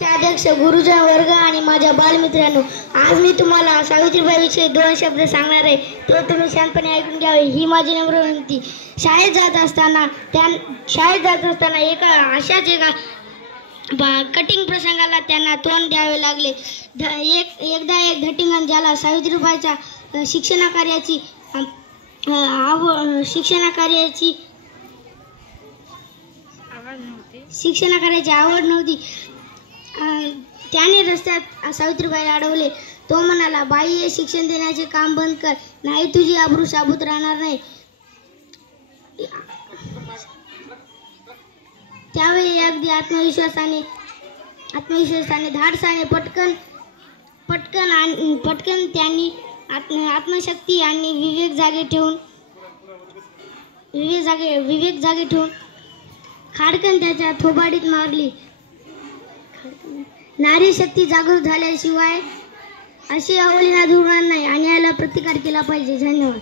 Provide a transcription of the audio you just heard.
अध्यक्ष, गुरुजन वर्ग आणि माझ्या बालमित्रांनो, आज मी तुम्हाला सावित्रीबाईविषयी 2 शब्द सांगणार आहे. तो तुम्ही शांतपणे ऐकून घ्यावे ही माझी नम्र विनंती. शाळेत जात असताना एका कठीण प्रसंगाला त्यांना तोंड द्यावे लागले. एकदा एक धटिंगण ज्याला सावित्रीबाईच्या शिक्षणाकार्याची आवड नव्हती. त्याने रस्त्यात सावित्रीबाईला अडवले. तो म्हणाला, बाई, हे शिक्षण देण्याचे काम बंद कर, नाही तुझी आबरू साबूत राहणार नाही. त्यावेळी अगदी आत्मविश्वासाने धाडसाने पटकन त्यांनी आत्मशक्ती आणि विवेक जागे ठेवून खाडकन त्याच्या थोबाडीत मारली. नारी शक्ती जागृत झाल्याशिवाय अशी अवहेलना दूर नाही आणि याला प्रतिकार केला पाहिजे. धन्यवाद.